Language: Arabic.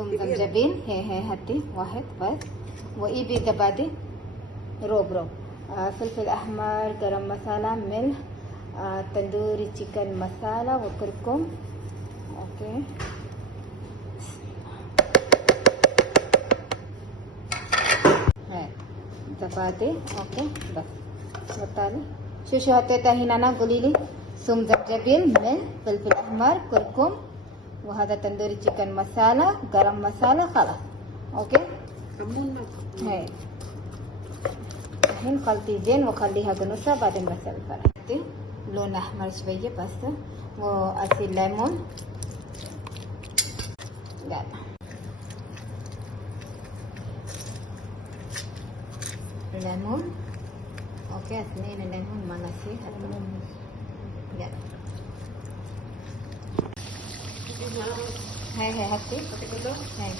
ثوم زنجبيل هي هاتي واحد بس. وإيبي زبادي روب. فلفل أحمر، गरम मसाला, ملح, तंदूरी चिकन मसाला وكركم. اوكي هاي زبادي. اوكي بس بطالي شو حطيتها هنا انا؟ قولي لي. ثوم زنجبيل، ملح، فلفل احمر، كركم، وهذا تندوري चिकन मसाला, गरम मसाला. خلاص اوكي. هاي الحين خلطي زين وخليها قنوصة بعدين بسوي الفرح. لون احمر شوية بس. وأصيل ليمون. لا ليمون. اوكي اثنين الليمون ما نسيت. لا هاي هاتي. هاي